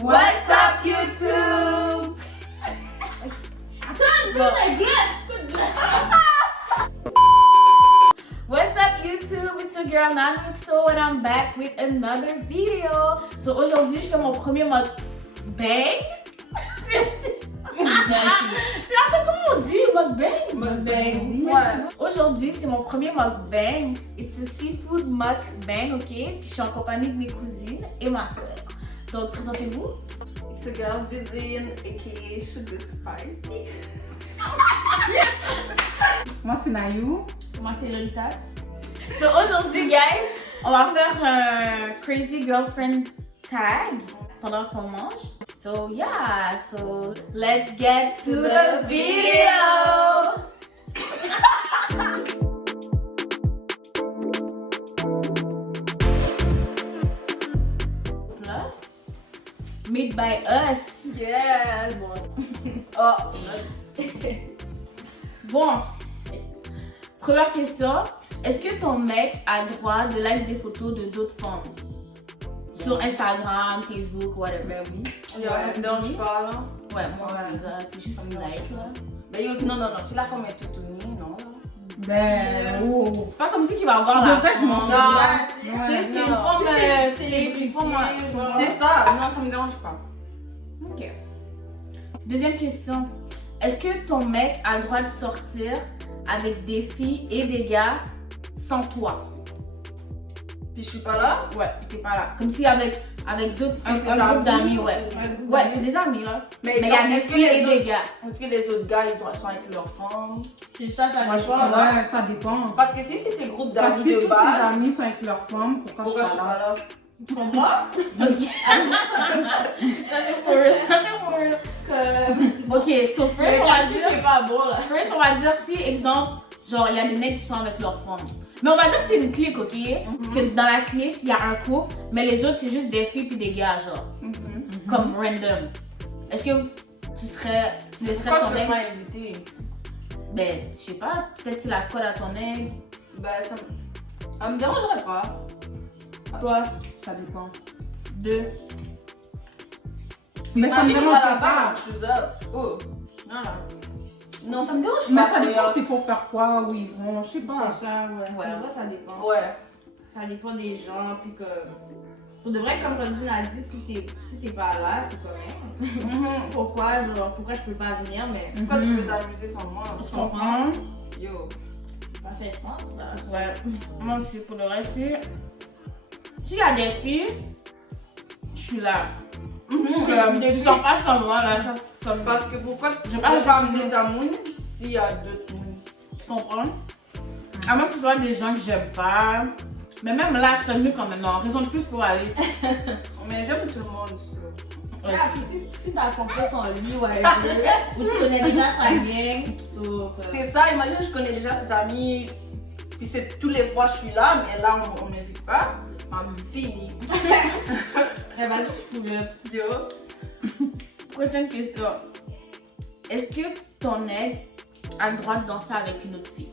What's up, YouTube? What's up, YouTube? It's your girl Nanuxo and I'm back with another video. So aujourd'hui, je fais mon premier mukbang. C'est un peu comme on dit, mukbang. Mukbang. Ouais. Aujourd'hui, c'est mon premier mukbang. It's a seafood mukbang, ok? Puis je suis en compagnie de mes cousines et ma soeur. Donc, présentez-vous. It's a girl Didine, aka Sugar Spicy. Moi c'est Nayou. Moi, c'est Lolitas. So, aujourd'hui, guys, on va faire un crazy girlfriend tag pendant qu'on mange. So, yeah. So, let's get to the video. Made by us. Yes. Oh. Bon. Première question. Est-ce que ton mec a le droit de like des photos de d'autres femmes? Sur Instagram, Facebook, whatever, oui. Ça me dérange pas, là. Ouais, moi aussi, là, c'est juste Ça me une dérange like, pas. là. Mais yo, non, si la femme est toute unie, non. Ben, oh. C'est pas comme si qu'il va avoir De la fait, je m'en femme. fous. Tu sais, c'est une non. femme, C'est une femme, C'est ça, non, ça me dérange pas. Ok. Deuxième question. Est-ce que ton mec a le droit de sortir avec des filles et des gars sans toi? Puis je suis pas là. Ouais, puis t'es pas là. Comme si avec d'autres, un Un groupe d'amis, ouais. Ouais, c'est des amis, là. Mais il y a des est-ce que filles et les des autres, gars. est-ce que les autres gars, ils sont avec leur femme? C'est ça, Moi, je suis dépend. pas là. Ouais, ça dépend. Parce que si c'est groupe Parce d'amis que de tous base, ses amis sont avec leur femme, pourquoi pourquoi je suis pas là? Tu comprends? Ok. Ça c'est pour real. Ça c'est pour real. Ok, so first on va dire. C'est pas bon là. First on va dire si, exemple, genre il y a des mecs qui sont avec leur femme. Mais on va dire que c'est une clique, ok? Que dans la clique, il y a un couple, mais les autres c'est juste des filles puis des gars, genre. Comme random. Est-ce que tu laisserais Pourquoi ton je suis mec? pas invitée? Ben, je sais pas, peut-être c'est la squad à ton mec. Ben, ça me dérangerait pas. Toi, Ça dépend. 2. Mais ça me Imagine, il dérange va là-bas, pas. je suis up. Oh, non, là. Non, ça me dérange Mais pas. ça dépend d'ailleurs. c'est pour faire quoi, où ils vont, je sais pas. C'est ça, ouais. Ouais. Pour de vrai, ça dépend. Ouais. Ça dépend des gens, puis que... Pour de vrai, comme Rodine a dit, si t'es pas là, c'est correct. Pourquoi je peux pas venir, mais... Pourquoi tu veux t'amuser sans moi? Tu comprends? Yo. Ça fait sens, ça. Ouais. Moi aussi, pour le reste, s'il y a des filles, je suis là. Comme, tu sors pas sans moi, là. Comme, Parce que pourquoi tu Je peux parle pas juste amener de- ta moune s'il y a d'autres mounes? tu comprends? À moins que ce soit des gens que j'aime pas. Mais même là, je serais mieux quand même. Non, raison de plus pour aller. Mais j'aime tout le monde. ça. Ouais. Ah, puis si t'as confiance en lui, ouais, ou tu connais déjà sa gang, C'est ça, imagine, je connais déjà ses amis. Puis c'est tous les fois je suis là, mais là on m'invite pas. Ma vie. elle va juste trouver. Yo. Prochaine question. Est-ce que ton ex a le droit de danser avec une autre fille?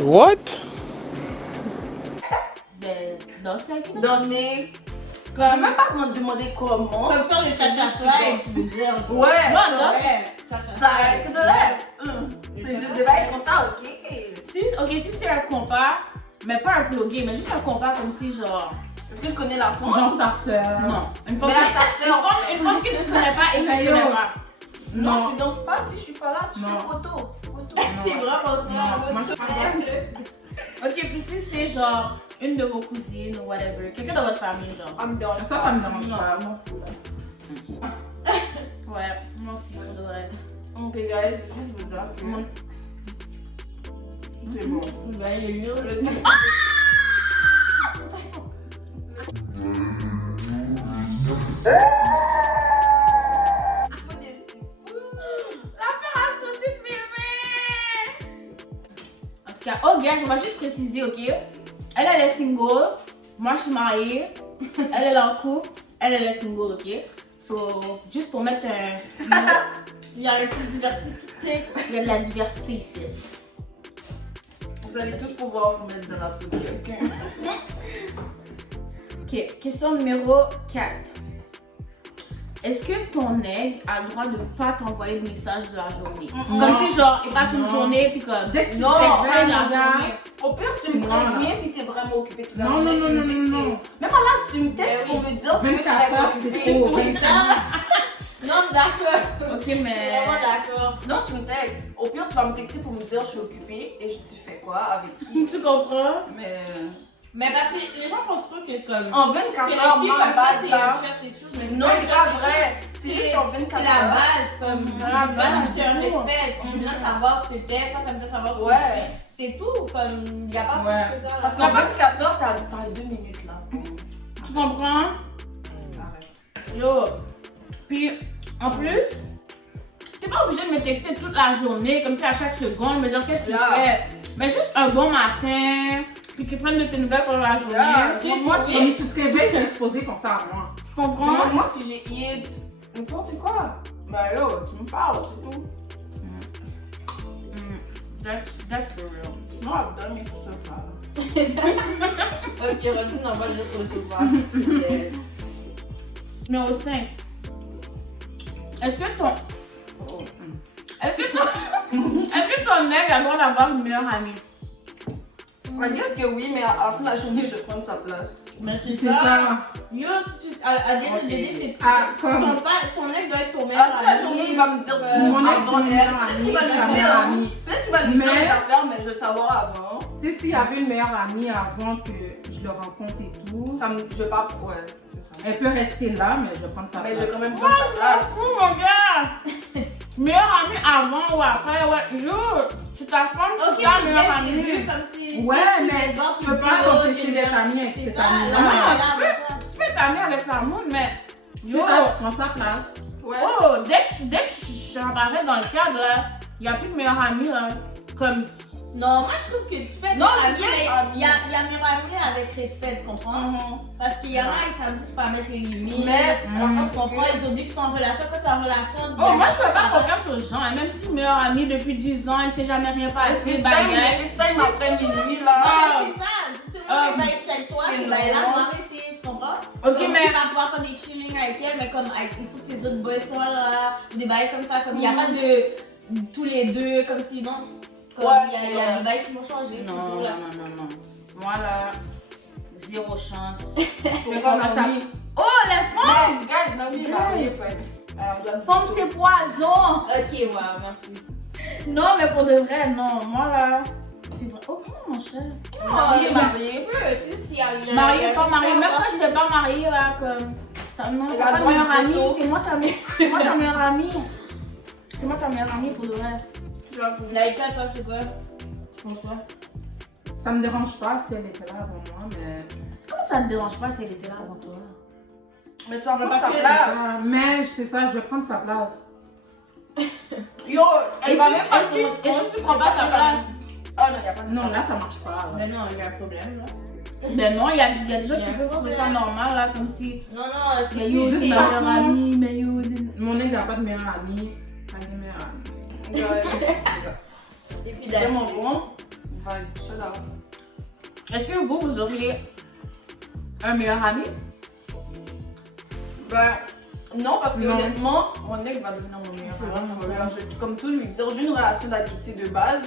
What? Ben, danser avec une autre Danser. Je Comme, même pas me demander comment. Comme faire le cha-cha-cha, tu veux dire. Ouais, Moi, genre, danser. ça arrête de lèvres. C'est juste des bails comme ça, ok? si c'est un compas, mais pas un plugué, mais juste un compas comme si genre. Est-ce que je connais la femme? Genre sa soeur. Non. Une Mais femme, là, ça fait une femme que tu connais pas et que tu connais pas. Non, Non. tu danses pas si je suis pas là, tu Non. fais photo. C'est vraiment ça. Non, moi, je suis pas Ok, puis si c'est genre une de vos cousines ou whatever, quelqu'un de votre famille, genre. Ça me dérange Ça, pas. ça me dérange Non. pas, je m'en fous là. Ouais, moi aussi, pour de vrai. Ok, guys, je vais juste vous dire que Mon- c'est bon. Ben, il y a eu Je sais. L'affaire a sauté de mes mains! En tout cas, oh, gars, on va juste préciser, ok? Elle est single, moi je suis mariée, elle est en couple, elle est single, ok? So, juste pour mettre un. Il y a une petite diversité. Il y a de la diversité ici. Vous allez tous pouvoir vous mettre dans la peau de quelqu'un. Ok, Ok, question numéro 4. Est-ce que ton aigle a le droit de pas t'envoyer de message de la journée? Comme si genre, il passe une journée puis comme... Dès que tu te Non, réveilles, de la mon gars, journée. Au pire, tu me Non, là. préviens si t'es vraiment occupé toute la Non, journée. non, tu non, me dis non, que non. t'es- Même là, tu me textes pour me dire que tu 24 es heures, c'est occupé. trop. Oui, C'est ça. Non, d'accord. Ok, Je suis mais... vraiment d'accord. Non, tu me textes. Au pire, tu vas me texter pour me dire je suis occupée et tu fais quoi, avec qui. Tu comprends? Mais Mais parce que les gens pensent pas que comme. en que 24 les heures, filles moi, comme ça, base c'est là. trust issues, mais Non, c'est trust pas issues. vrai. C'est juste en 24 C'est la heures. base, comme. La base, C'est un respect. J'ai besoin de savoir ce que t'es, toi, t'as besoin de savoir ce que Ouais. tu fais. C'est tout, comme. Y a pas Ouais. plus que ça. Parce qu'en 24 heures, t'as 2 minutes là. Tu comprends? Arrête. Yo. Puis, en plus, t'es pas obligé de me texter toute la journée, comme si à chaque seconde, me dire qu'est-ce que tu Yeah. fais. Mais juste un bon matin, puis qu'ils prennent de tes nouvelles pendant la journée. Yeah. Tu sais, Moi, tu- Et tu te réveilles, t'es supposé penser à moi. tu comprends? Moi, si j'ai hit n'importe quoi, bah yo, tu me parles, c'est tout. That's for real. Sinon, elle donne mes sur ça. Ok, Rodine, on va le laisser sur le sofa. Numéro 5. Est-ce que ton... Est-ce que ton mec a le droit d'avoir une meilleure amie? I guess que oui, mais à la fin de la journée, je vais prendre sa place. Mais c'est C'est ça. ça. Yo, si tu. À dire Ok. de l'aider, c'est. Ah, comme. Ton ex doit être ton À meilleur la fin de la journée, il va me dire Mon ex, avant c'est une meilleure elle. amie, Peut-être qu'il va c'est me sa meilleure dire- amie. Peut-être qu'il va me dire Mais- des affaires, mais je veux savoir avant. Tu sais, s'il y avait une meilleure amie avant que je le rencontre et tout, Je vais pas. Ouais, c'est ça. elle peut rester là, mais je vais prendre sa Mais place. je vais quand même prendre sa place. Oh mon gars! Meilleure amie avant ou après, ouais. Yo, je suis ta femme, je Ok, suis ta c'est meilleure bien début, amie. comme si. Ouais, si tu mais l'aides devant, tu peux pas t'empêcher d'être amie avec C'est cette ça, amie-là. la Non, mère, tu là, Tu peux être amie avec l'amour, mais... C'est Yo, ça, tu prends sa place. Ouais. oh, dès que je j'apparais dans le cadre, là, il n'y a plus de meilleure amie, là. Comme... Non, moi je trouve que tu peux être Non, meilleur tu ami, peux mais être ami. il y a meilleur ami avec respect, tu comprends? Parce qu'il y en a, ils savent juste pas mettre les limites. Mais, Tu comprends? Ils oublient qu'ils sont en relation. Quand t'es en relation, Oh, moi, je fais pas confiance aux gens. Et même si meilleure amie depuis 10 ans, elle ne s'est jamais rien passé, baguette. FaceTime après minuit Non, là. mais c'est ça, justement, les bails qu'elle toi, c'est ces bails-là long. vont arrêter, tu comprends? Ok, Comme mais... il va pouvoir faire des chilling avec elle, mais comme il faut que ses autres boys soient là, des bails comme ça, comme il n'y a pas de tous les deux, comme sinon, comme Ouais, il y a des bails qui vont changer, ce Non, jour-là. non. Moi, là, zéro chance. Je comme ça. Oh, les femmes! Mais, guys, Naomi, Guys. Femme, Femmes, c'est poison! Ok, ouais, merci. Non, mais pour de vrai, non. Moi, là, c'est vrai. Oh, comment, mon cher? mariée. Mariée, pas mariée. Même quand je n'étais pas mariée, là, comme... Non, Elle t'as a pas de droit de meilleure amie. photo. C'est moi ta meilleure amie. C'est moi ta meilleure amie, pour de vrai. Naïka, toi, c'est quoi? Je pense pas. Ça me dérange pas si elle était là avant moi, mais. Comment ça te dérange pas si elle était là avant toi? Mais tu vas prendre Parce sa que- place. Mais c'est ça, je vais prendre sa place. Yo, elle va même pas se Et si tu prends pas sa place? Ah non, y a pas de Non, là, ça marche pas. Mais non, il y a un problème, là. Ben non, il y a des gens Il y a qui un peuvent trouver ça problème. normal, là, comme si... Non, non, c'est Mais yo, de c'est toute ma façon- meilleure amie, mais yo... Mon ex n'a pas de meilleure amie. Pas de meilleure amie. Et puis C'est mon d'ailleurs, bon. Vague, shut up. Est-ce que vous auriez un meilleur ami? Ben, non, parce que Non. honnêtement, mon mec va devenir mon meilleur C'est ami. vraiment ça. Je vais comme tout lui dire, j'ai une relation d'amitié de base.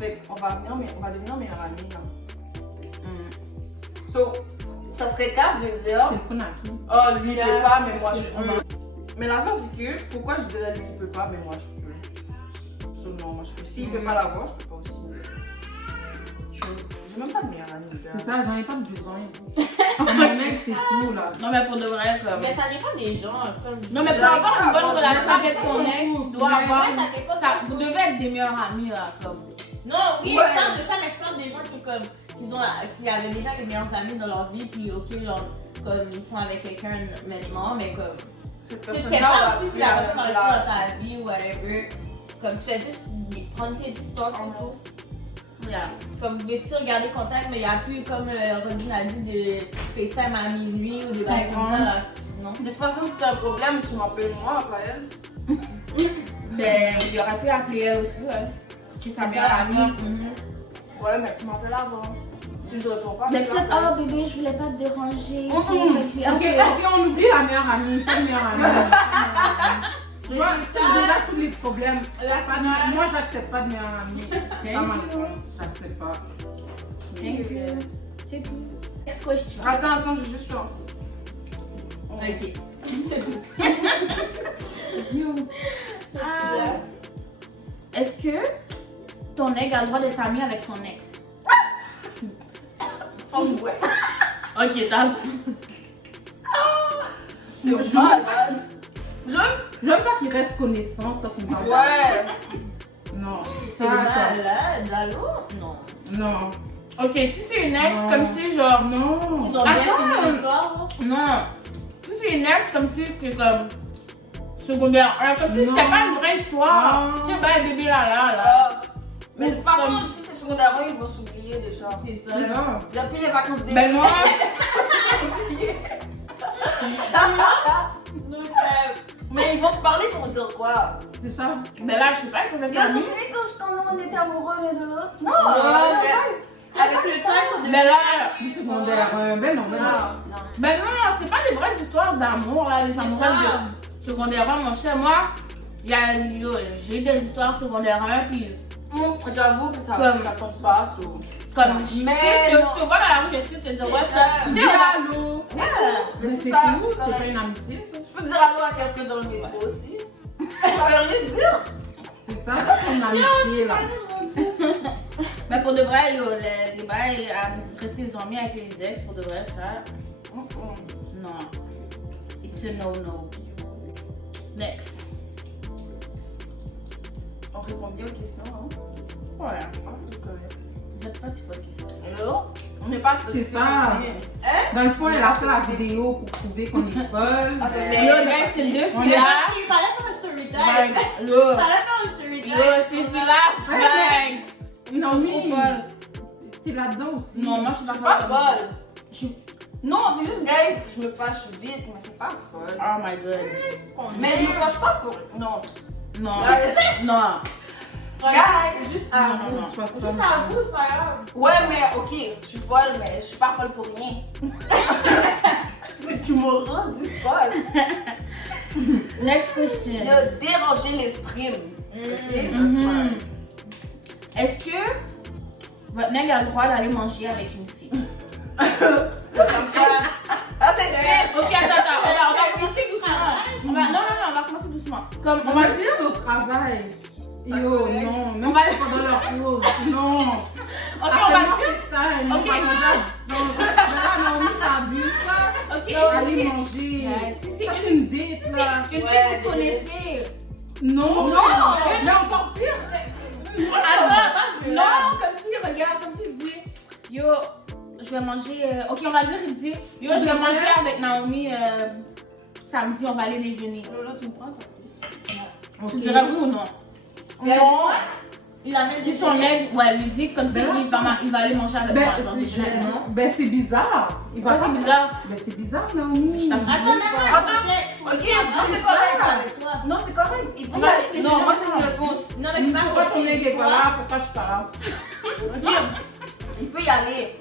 Fait qu'on va devenir meilleur ami là. So, ça serait cap de dire, C'est le fun à qui? oh lui il Yeah. peut pas, mais moi je peux. Mais l'affaire c'est que, pourquoi je dirais lui il peut pas, mais moi je peux. So, non, moi je peux. S'il peut pas l'avoir, je peux pas aussi. J'ai même pas de meilleur ami. gars. C'est ça, j'en ai pas besoin. Mon ex, c'est tout là. Non, mais pour de vrai, comme... mais ça dépend des gens. Comme... Non, mais pour avoir une bonne relation avec ton ex, tu dois Ouais, avoir... Ouais, ça dépend. Vous devez être des meilleurs amis, là, comme... Non, oui, Ouais. je parle de ça, mais je parle des gens qui avaient déjà les meilleurs amis dans leur vie, puis ok, comme ils sont avec quelqu'un maintenant, mais comme. Cette Tu sais personne-là, pas on aussi si va la personne faire reste dans ta vie ou whatever. Comme tu fais juste prendre tes distances et tout. Yeah. Comme vous pouvez aussi regarder contact, mais il n'y a plus, comme Rodine a dit, de FaceTime à minuit ou des bails comme ça, là. Non. De toute façon, si t'as un problème, tu m'appelles moi, pas elle. Ben, il aurait pu appeler elle aussi, ouais. C'est sa meilleure amie. Mhm. Ouais, mais tu m'appelles avant. Si je réponds pas, Mais tu peut-être, vas oh bébé, je voulais pas te déranger. Ok, on oublie la meilleure amie, pas de meilleure amie. Moi, c'est déjà tous les problèmes. Moi, j'accepte pas de meilleure amie. C'est ça ma réponse. J'accepte pas. Thank you. C'est tout. Next question. Attends, je juste sur. Ok. Est-ce que ton ex a le droit d'être ami avec son ex? Oh ouais. Ok, t'as. J'aime pas qu'il reste connaissance quand il me parle. Ouais. Non. C'est Ça, là, de l'eau? Non. non. Ok, si c'est une ex, Non. comme si genre. Non. Ils ont bien Attends. fini l'histoire. Non. Si c'est une ex, comme si t'es comme. Secondaire 1, comme si Non. c'était pas une vraie histoire. Non. Tiens, bah, bébé là. Mais de toute façon, si c'est secondaire, ils vont s'oublier déjà. C'est ça. C'est ça. Depuis les vacances d'été. Ben moi, Mais ils vont se parler pour dire quoi? C'est ça. ben là, je sais pas, ils peuvent être Regarde, tu amis. sais quand on était amoureux l'un de l'autre? Non! Avec le temps, ils sont Ben là, Du secondaire. Ben non, ben non. Non. ben non, c'est pas des vraies histoires d'amour là, les amoureux de secondaire 1, mon cher. Moi, j'ai eu des histoires secondaire 1, puis J'avoue que ça Comme- passe pas. comme, Mais tu sais, je te vois dans la rue, j'essaie de te dire, ouais, ça. Dis Tu sais, on va- allô. Mais Mais c'est c'est ça, tout. c'est C'est ça. pas une amitié, ça. Je peux dire allô à quelqu'un dans le métro aussi. Ça veut rien dire. C'est ça, c'est une amitié, là. Mais pour de vrai, les bails à rester amis avec les ex, pour de vrai, ça. Non. It's a no-no. Next. On répond bien aux questions, hein? Ouais. Vous êtes pas si fort que ça. Hello? On n'est pas C'est ça. Dans le fond, elle a fait la vidéo pour prouver qu'on est folle. Mais- Yo, guys, c'est deux On filles est là. Il fallait faire un story time. Bang. Il Yo, fallait faire un story time. ces filles là. Bang. Non, Trop mais folle. t'es là-dedans aussi. Non, moi je suis Je suis pas pas folle. folle. Je- Non, c'est juste, guys, je me fâche vite, mais c'est pas folle. Oh my god. Mais je me fâche pas pour. Non. Non. Guys, Non. juste. Non, non, non. Je pense Juste pas. à vous, c'est pas grave. Ouais, mais ok, je suis folle, mais je suis pas folle pour rien. C'est que tu m'as rendu folle. Next question. Il a dérangé l'esprit. Ok? Mhm. Est-ce que votre nègre a le droit d'aller manger avec une fille? Comme ça. Ah, c'est chill. Ok, attends, on va commencer doucement. Non, on va commencer doucement. Comme On va dire c'est au travail. Yo, non, même si c'est pendant leur pause. Non. Ok, on va dire. Ok, Ok. non, t'abuses là. Ok, Allez manger. si c'est Ça, c'est une date là. une fille Ouais, que vous connaissez. Non, Non. mais encore pire. Non, comme si, regarde, comme s'il dit, yo, je vais manger. Ok, on va dire, il dit, yo, je vais manger avec Naomi samedi, on va aller déjeuner. Lolo, tu me prends ta Tu dirais oui ou non? Non. Il a même Si son aide, ouais, lui dit comme si Ben là, il va aller manger avec moi. genre, déjeuner. Ben c'est bizarre. Il va Pourquoi pas. c'est bizarre? Ben c'est bizarre, Naomi. t'apprends. Ok, non, c'est correct. avec toi. Non, c'est correct. Il peut On y va aller. aller Non, moi, déjeuner j'ai une réponse. Non, mais c'est pas Pourquoi ton nègre est pas là? Pourquoi je suis pas là? Ok. Il peut y aller.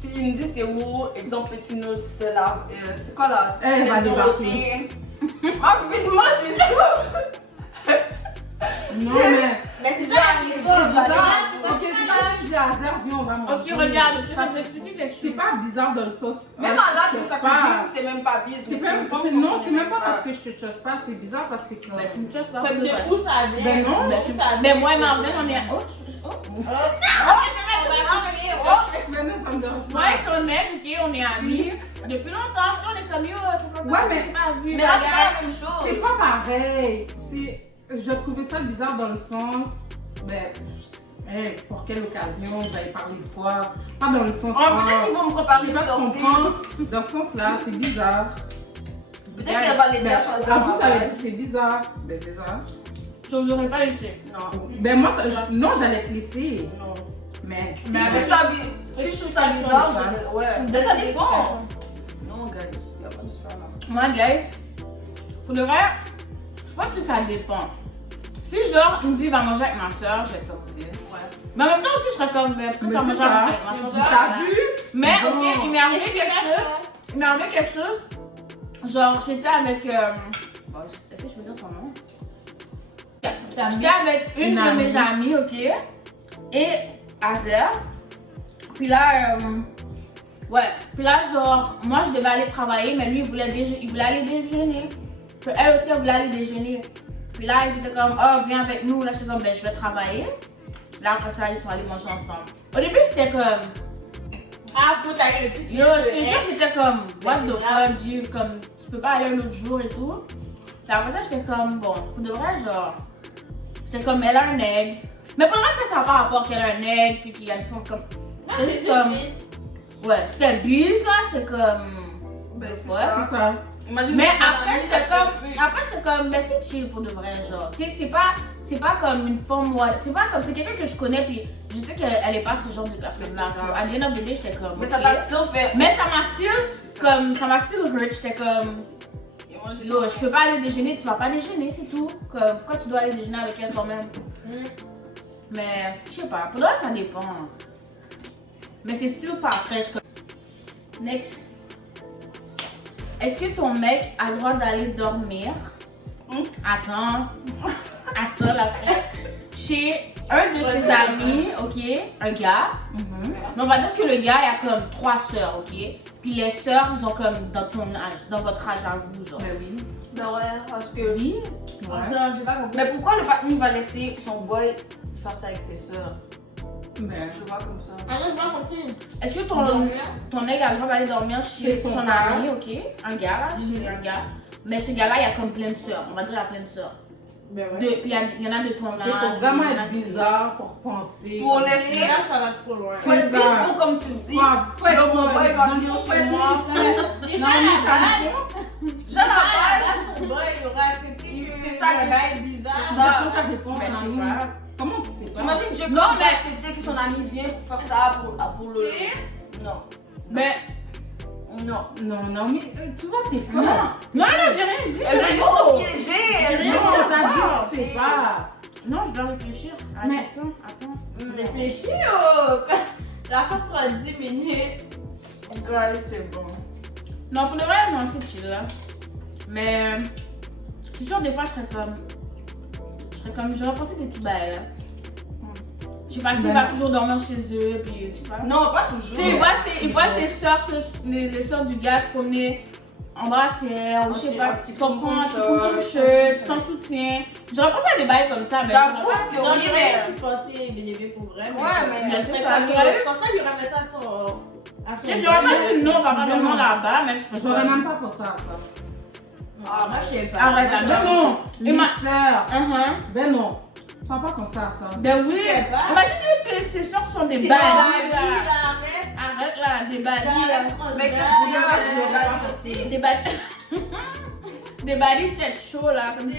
S'il me dit c'est où, exemple, Petino, c'est là. C'est quoi là? Elle C'est va Dorothée. Ah, vite-moi, je suis tout. Non, mais. Mais c'est ça, C'est les bizarre. autres. Parce que c'est comme si je dis à Zer, viens, on va manger. Ok, regarde, je vais vous expliquer quelque C'est chose. pas bizarre dans le sens. Même ah, à l'âge je de te sa trust pas. cousine, c'est même pas bizarre. C'est même, non, c'est même pas parce que je te trust pas, c'est bizarre parce que. Ben, tu me trustes pas. Comme pour de de vrai. où ça vient? Ben non. De où ça vient? Ben, moi et Marvin, on est. Oh, Maintenant, ça me dérange moi pas. et ton ex, ok, on est amis. Depuis longtemps, on est comme yo, ça fait Ouais, longtemps mais- qu'on s'est pas vu. Mais là, c'est bagarre. pas la même chose. C'est pas pareil. Je trouvais ça bizarre dans le sens. Ben, hey, pour quelle occasion vous allez parler de quoi? Pas dans le sens. Oh, peut-être qu'ils vont me je préparer sais pas ce qu'on pense. Dans ce sens-là, c'est bizarre. Peut-être qu'elle va l'aider Ben, à choisir. à vous, un ça mariage. c'est bizarre. Ben, c'est ça. Je vous aurais pas laissé. Non. Ben, moi, non, j'allais te laisser. Non. Mais. Si je trouve ça bizarre, ouais. Mais ça dépend. Non, guys, il n'y a pas de ça là. Moi, guys, pour le vrai, je pense que ça dépend. Si genre, il me dit, il va manger avec ma soeur, je vais être comme, ok. Ouais. Mais en même temps aussi, je serais comme, pourquoi tu vas Mais manger c'est ça. avec ma soeur? T'as vu? Mais Bon. ok, il m'est arrivé quelque chose. Il m'est arrivé quelque chose. Genre, j'étais avec. Bon, est-ce que je peux dire son nom? J'étais avec une de mes amies, ok? Et Azer. Puis là, ouais. Puis là, genre, moi je devais aller travailler, mais lui il voulait aller déjeuner. Puis elle aussi, elle voulait aller déjeuner. Puis là, ils étaient comme, oh, viens avec nous. Là, j'étais comme, ben, je vais travailler. Là, après ça, ils sont allés manger ensemble. Au début, j'étais comme. Ah, faut t'aller le petit. Yo, je te jure, j'étais comme, what the fuck, Jill, comme, tu peux pas aller un autre jour et tout. Puis après ça, j'étais comme, bon, pour de vrai, genre, j'étais comme, elle a un egg. Mais pour le reste, ça n'a pas rapport qu'elle a un egg, puis qu'il y a une forme comme. C'est juste comme. Ouais, c'était bise, là, j'étais comme. Ben, c'est Ouais, ça. C'est ça. Imagine Mais si ton après, ami, j'étais ça te comme, fait ben c'est chill pour de vrai, genre. Tu sais, c'est pas comme une forme, c'est pas comme, c'est quelqu'un que je connais, puis je sais qu'elle est pas ce genre de personne-là. C'est ça. So, à the end of the day, j'étais comme. Mais ça ok. t'a still fait. Mais ça m'a still hurt, j'étais comme, Et moi, j'ai yo, je peux pas aller déjeuner, tu vas pas déjeuner, c'est tout. Comme, pourquoi tu dois aller déjeuner avec elle quand même? Mais, je sais pas, pour le reste, ça dépend. Mais c'est still pas fraîche comme. Next. Est-ce que ton mec a le droit d'aller dormir? Attends la frère. Chez un de ses amis, ok? Un gars. Mais on va dire que le gars, il a comme 3 sœurs, ok? Puis les sœurs, ils ont comme dans ton âge, dans votre âge à vous, genre. Ben oui. Ben ouais, parce que. Oui? Non, j'ai pas compris. Mais pourquoi le partenaire va laisser son boy faire ça avec ses soeurs? Ben, Je vois comme ça. Ah non, j'ai pas compris. Est-ce que ton mec a le droit d'aller dormir chez Chez son son père. ami, ok? Un gars, là, chez un gars. Mais ce gars-là, il a comme plein de sœurs. On va dire, il a plein de sœurs. ben ouais. Puis il y en a de ton Il âge. faut vraiment il y en a être de- bizarre pour penser. Pour comme laisser. Là, ça va trop loin. Faut être C'est ça. peaceful comme tu dis. Faut être Yo, mon boy va dans venir ton chez fait moi. plus, Non, mais mais Je la Là, son boy, il aura accepté. C'est ça qui est bizarre. C'est ça ta réponse Ben, à je nous. sais pas. Comment tu sais pas? Imagine, je peux Non, pas mais- accepter que son ami vienne pour faire ça pour le. Non. Ben, Non. Non, non, mais tu vois, t'es non. folle. Non, j'ai rien dit. Elle veut c'est juste faux. te piéger. rien Non, dit. on t'a dit que tu sais pas. Non, je dois réfléchir. Mais- Attends. Réfléchis, oh! La fois prend 10 minutes. Guys, c'est bon. Non, pour le vrai, non, c'est chill, là. Mais, c'est sûr, des fois, j'aurais pensé des petits bails, là. Je sais pas s'il Ben va non. toujours dormir chez eux, puis je sais pas. Non, pas Tu toujours. sais, il voit ses soeurs, les soeurs du gars se promener, embrasser, ou je sais pas, tu comprends, tu comprends le shirt, sans soutien. J'aurais pensé à des bails comme ça, mais J'avoue j'aurais pas- que Non, oui, j'aurais mais. pu penser bébé pour vrai. Ouais, mais Mais c'est c'est ça. pas vrai. Je pense pas qu'il aurait fait ça à son. Tu sais, j'aurais pas dit non, on va pas dormir là-bas, mais je pense J'aurais même pas pensé à ça. Ah, moi, je sais pas. Arrête, Moi, je arrête. Ben non, les ma- sœurs. Uh-huh. Ben non. Tu vas pas penser à ça. Ben oui. sais pas. Imagine que ces soeurs sont des C'est baddies, pas là. arrête. Arrête là, des baddies, là. Mais qu'est-ce qu'il y a des amis aussi? Des baddies. Des baddies tête chaud, là, comme ça.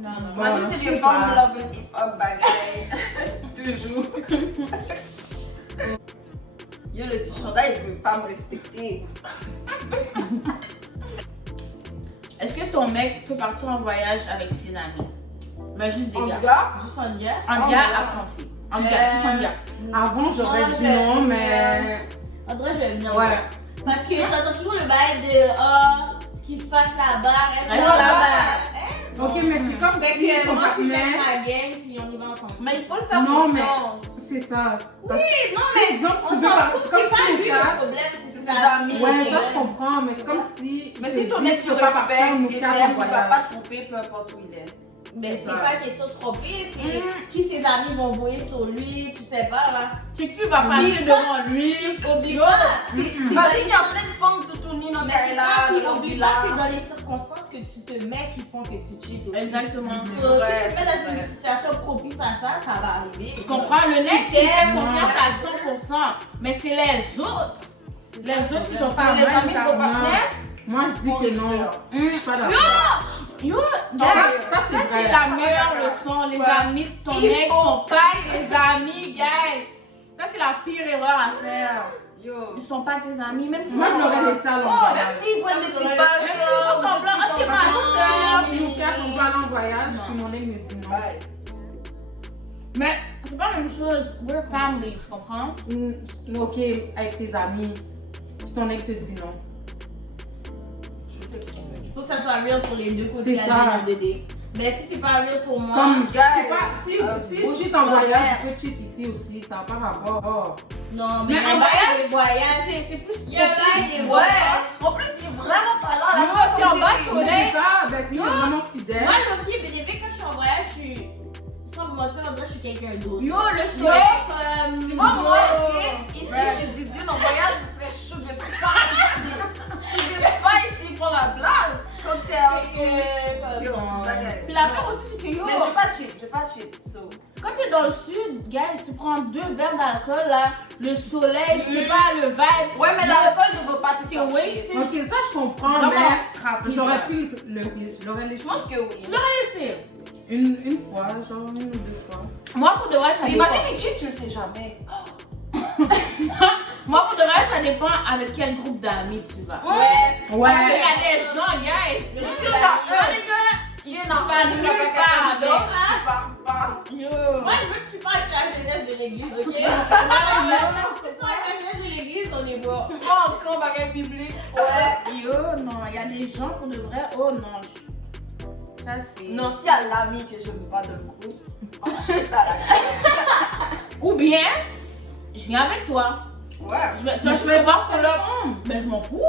Non, non. Bon, Imagine je c'est sais des femmes pas. love and hip hop bagaille. Toujours. Yo, le petit chandail, il veut pas me respecter. Est-ce que ton mec peut partir en voyage avec ses amis? Mais juste des En gars. gars, Juste un gars. Un gars à 30 filles. Un gars, juste un gars. Avant, j'aurais Non, dit c'est- non, mais. En vrai, je vais venir. Ouais. Parce que t'entends toujours le bail de ce qui se passe là-bas, reste Reste là-bas. Ok, mais c'est comme Fait si que ton moi, si j'aime partenaire. ma gang, puis on y va ensemble. mais il faut le faire Non, mais- confiance. C'est ça. Oui, non, Par mais exemple, tu on veux s'en pas. fout, C'est comme c'est pas si lui le le gars. problème, c'est C'est ses ses amis. amis. Ouais, ça je comprends, mais c'est comme si. Mais il si te ton dit, ex tu te peux pas partir respecte, nous il quatre en t'aime, il va voyage. pas te tromper peu importe où il est. Mais C'est c'est ça. pas question de tromper, c'est qui ses amis vont voyer sur lui, tu sais pas là. Tu sais qui va passer Mais devant lui? Oublie Yo. pas, c'est Parce dans qu'il y a plein de femmes tout tournées dans mais ta c'est là, ça, puis dans oublie villa. pas, c'est dans les circonstances que tu te mets qui font que tu cheats aussi. Exactement. So, si Ouais, tu te mets dans c'est une vrai. situation propice à ça, ça va arriver. Tu comprends? Le net, tu t'aimes, fais confiance à 100%. Mais c'est les autres. Les autres qui sont pas Les mal, amis de ton carrément. partenaire, Moi, je dis que non. Je suis pas d'accord. Yo, Ça, ça c'est c'est vrai. la meilleure leçon. Les amis de ton ex sont pas tes amis, guys. Ça c'est la pire erreur à faire. yo. Ils sont pas tes amis, même si Moi, je l'aurais laissé à Même l'envoyage. s'ils prennent des petits Même bagues, s'ils font semblant, ok, ma soeur, Et nous quatre, on va aller en voyage, Non. puis mon ex me dit bye. Mais c'est pas la même chose. We're family, tu comprends? Ok, avec tes amis. Puis ton ex te dit non. Il faut que ça soit real pour les deux côtés. C'est ça. Mais si c'est pas real pour moi. Comme, guys, c'est pas, si tu cheat en voyage, tu peux cheat ici aussi, ça n'a pas rapport. Oh. Non, mais Mais un en bail des voyages, C'est plus. il y a un bail des Ouais. voyages. En plus, il est vraiment pas là. Yo, t'es en bas Mais soleil. c'est ça, ben si Yo. t'es vraiment fidèle. Moi, Loki, bénéfique, quand je suis en voyage, je suis. Sans vous mentir, on dirait que je suis quelqu'un d'autre. Yo, le Yo, soleil. comme. Tu vois, moi, Yo. ici, Ouais. je dis, en voyage, je serais chaud, je suis pas ici. Je suis pas ici pour la place. Cocktail. Yo, baguette. Puis l'affaire aussi, c'est que yo, Mais j'ai pas cheat, so. quand t'es dans le sud, guys, tu prends 2 verres d'alcool là, le soleil, je sais pas, le vibe. Ouais, mais l'alcool ne veut pas te T'es faire wasted. cheat. Ok, ça je comprends, Vraiment mais crap. j'aurais pris le risque. J'aurais laissé Je pense que oui. Tu l'aurais laissé. une fois, genre 1 ou 2 fois. Moi, pour de vrai, ça dépend. Imagine, les cheats, tu le sais jamais. Moi, pour de vrai, ça dépend avec quel groupe d'amis tu vas. Ouais. Ouais. Parce qu'il y a des gens, guys. Il y en Il a y a des gars. Il y en Tu vas nulle part avec. Tu pars pas. Yo. Moi, je veux que tu parles de la jeunesse de l'église, ok? Si tu parles de la jeunesse de l'église, on est bon. Tu vas encore en baguette biblique. Ouais. Yo, non, il y a des gens pour de vrai. Oh non. Ça, c'est. Non, s'il y a l'ami que je veux pas dans le groupe. Oh, shit, à la gueule. Ou bien, je viens avec toi. Ouais. Je vais, tu Mais vas je juste vais me voir pour leur. Ben, je m'en fous.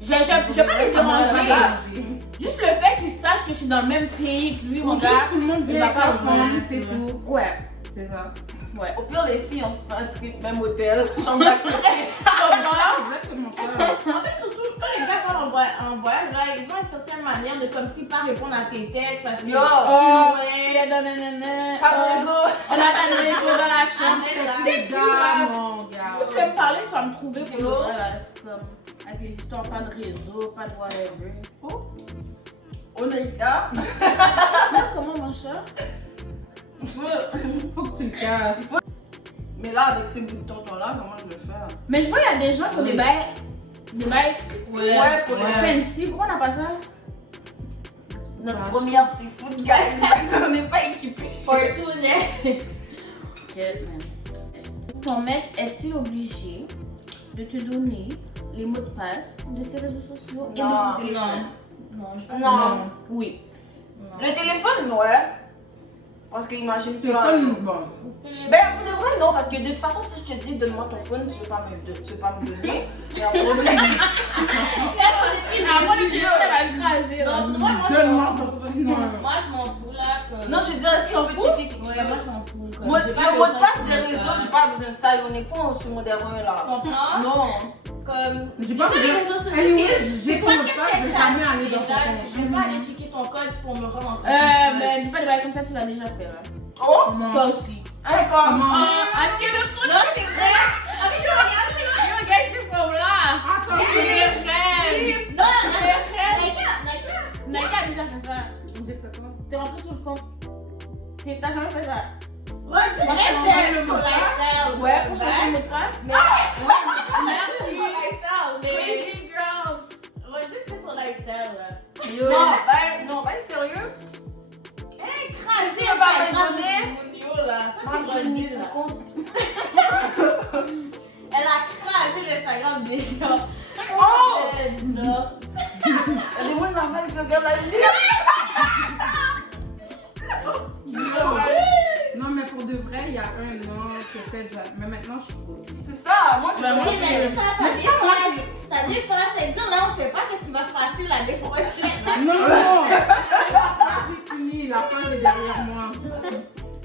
Je vais pas les déranger. Juste le fait qu'ils sachent que je suis dans le même pays que lui, mon Ou gars. juste tout le monde il vient va pas avec leur le femme, faire. c'est tout. Ouais. C'est ça. Ouais. Au pire, les filles, on se fait un trip, même hôtel, chambre d'à côté. Exactement ça. En fait, surtout, quand les gars parlent en voyage, là, ils ont une certaine manière de comme si pas répondre à tes textes parce que. Yo, Oh, ouais. ouais, nanana. Pas de réseau. On a pas de réseau dans la chambre. Les gars, mon Si gars. tu veux me parler, tu vas me trouver pour le vrai, là. C'est comme, avec les histoires, pas de réseau, pas de whatever. On est là. Comment, mon chat? Faut que tu le casses. Mais là, avec ce bout de tonton-là, comment je vais faire? Mais je vois, il y a des gens qui ont des bails. Des bails. Ouais, pour les Fancy. Pourquoi on n'a pas ça? Notre première seafood, guys. On n'est pas équipés. Fortunex. Ok, man. Ton mec est-il obligé de te donner les mots de passe de ses réseaux sociaux et de Non. son téléphone? Non, je Non. Oui. Non. Le téléphone, ouais. Parce que imagine Le que. téléphone, bon. Ben, pour de vrai, non, parce que de toute façon, si je te dis donne-moi ton phone, tu veux pas me donner. Il y a un problème. Ah, moi, le téléphone, elle va écraser. Non, là. moi, je Donne-moi m'en ton fous. téléphone. Non. Moi, je m'en fous là. Comme... Non, je veux dire, si on veut checker quelque Ouais, chose. moi, je m'en fous. comme, Moi, j'ai pas le mot de besoin passe de des mot de réseaux, passe. j'ai pas besoin de ça. On n'est pas sur moderne là. Tu comprends? Non. Comme. J'ai pas déjà, les besoin- réseaux sociaux, Anyway, c'est- j'ai c'est ton pas mot de quel passe, je vais jamais aller dans déjà, ton compte. je vais pas aller checker ton code pour me rendre en compte. Ben, dis pas des bails comme ça, tu l'as déjà fait, là. Oh, Comment? Toi aussi. encore. Comment? Ah, tiens le compte. Non, c'est vrai! Ah, mais je regarde, Yo, guys, c'est pour là. Attends, C'est vrai. non, Nike, Nike a déjà fait ça. j'ai fait quoi? T'es rentré sur le compte. T'as jamais fait ça. lifestyle, son lifestyle. Ouais, pour changer le mot de passe. Merci. Son lifestyle, mais. Crazy girls. Redis que c'est son lifestyle, là. Yo. Non, ben, sérieux? Écrasé, Tu veux pas me Instagram donner? de Mounio, là. Ça, Maman, c'est je n'ai Rodil, là. pas compte. Elle a crasé l'Instagram des gars. Oh! Non. Les gens d'enfants qui regardent la vidéo. Non, mais pour de vrai, il y a 1 an, peut-être, mais maintenant je suis possible. C'est ça, moi je Ben, moi, Oui, mais c'est ça, t'as des fois, c'est dire, là, on sait pas qu'est-ce qui va se passer l'année prochaine. Non, non! J'ai fini, la fin c'est derrière moi.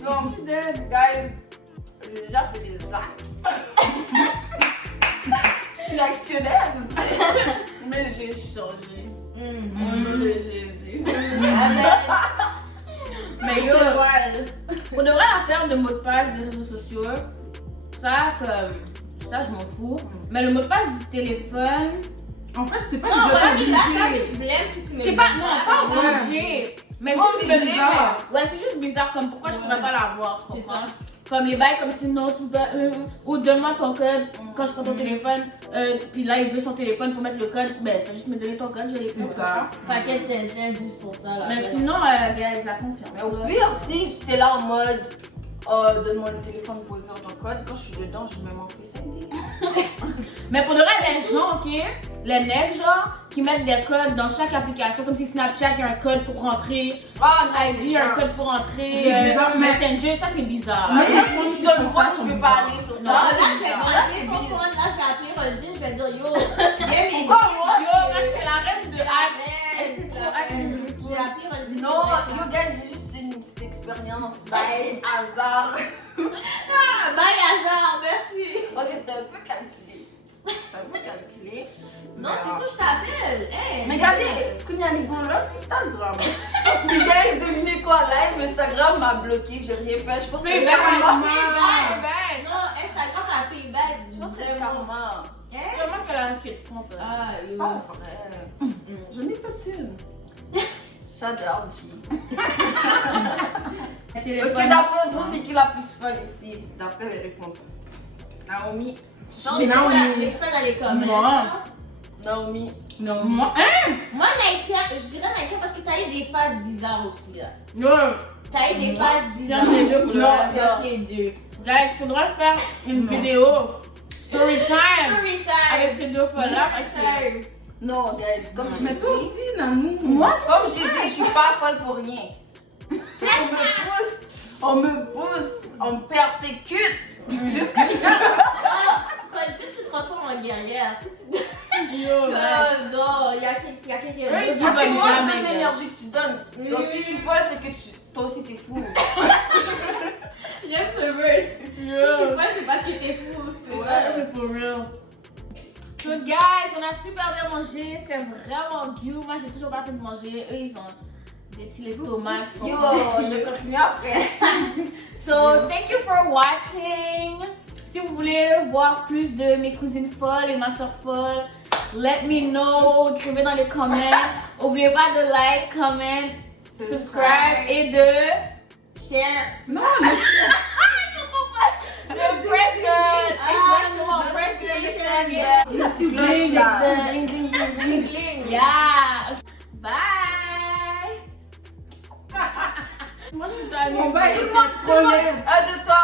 Non, guys, j'ai déjà fait des actes. Je suis actionnaise. Mais j'ai changé. Au nom de Jésus. Mais yo, pour de vrai, l'affaire de mot de passe des réseaux sociaux, ça, comme, ça, je m'en fous. Mais le mot de passe du téléphone, En fait, c'est pas Non, que je voilà, veux là, ça, obligé. je blâme si tu me c'est dis pas, ça. non, pas obligé. Mais Oh, si tu c'est me dis, bizarre. ouais, c'est juste bizarre, comme pourquoi je pourrais pas l'avoir, tu C'est comprends? ça. Comme les bails, comme sinon tu peux. Ou donne-moi ton code quand je prends ton téléphone. Puis là, il veut son téléphone pour mettre le code. Ben, fais juste me donner ton code, je l'écris. C'est ça. Paquet de tests juste pour ça. Là, Mais ouais. sinon, avec la confiance. Mais au pire, si t'es là en mode donne-moi le téléphone pour écrire ton code, quand je suis dedans, je mets mon Face ID. Mais pour de vrai, les gens, ok, les necks, genre, qui mettent des codes dans chaque application, comme si Snapchat, il y a un code pour rentrer, Ah, non, IG, il y a un code pour rentrer, C'est bizarre, mais- Messenger, ça c'est bizarre. Mais Mais si je le vois, je vais pas aller sur Non, ça. Là, je vais donner son phone, là, je vais appeler Rodine, je vais dire yo, viens m'aider. Pourquoi moi? Yo, man, c'est la reine de hack. Arrête, C'est trop la hack. reine. Je vais appeler Rodine. Non, yo guys, j'ai juste une petite expérience. Bye, hasard. Ah, bye hasard, merci. Ok, c'était un peu calculé. C'était un peu calculé. Non, c'est sûr, je t'appelle. Hey, Mais regardez, Kounyanigo là, Instagram. Les guys, devinez quoi? Live, Instagram m'a bloqué, j'ai rien fait. Je pense que c'est Payback, karma. payback. Non, Instagram a payback. Je pense que c'est karma. Hein? Comment qu'elle a un pied de compte? Ah, C'est yo. pas vrai. Je n'ai pas de thune. J'adore G. Ok, d'après vous, c'est qui la plus folle ici? D'après les réponses. Naomi. C'est Naomi. L'épisode dans les commentaires. Moi. Naomi. Non, Moi, hein? Moi, Naïka, je dirais Naïka parce que t'as eu des phases bizarres aussi, là. Yo, T'as eu des phases bizarres. J'aime les deux pour le Non, reste. avec les deux. guys, faudra faire une vidéo story time Story time. avec ces deux folles-là parce que. Non, guys, comme je mais me toi dis, aussi, Nanou. Moi? comme j'ai dit, je suis pas folle pour rien. C'est qu'on me pousse, on me persécute. Jusqu'à Tu te transformes en guerrière. Si tu... Yo, man. Non, il y a quelqu'un Ouais, d'autre. il va Parce que moi, je jamais, veux l'énergie que tu donnes. Donc si je suis folle, c'est que toi aussi t'es fou. J'aime ce verse. Si je suis pas, c'est parce que t'es fou. Ouais, for real. So guys, on a super bien mangé, c'était vraiment cute. Moi j'ai toujours pas fait de manger, eux ils ont des petits estomacs. Yo, je continue après. So thank you for watching. Si vous voulez voir plus de mes cousines folles et ma soeur folle, let me know, écrivez dans les commentaires. N'oubliez pas de like, comment, subscribe et de share. Non, De press the, exactement, press the La petite Bling, cloche là. bling, Bling, bling, bling, bling. Yeah. Bye. Moi je suis allée. on va Tout y le monde, trop laid. un de toi.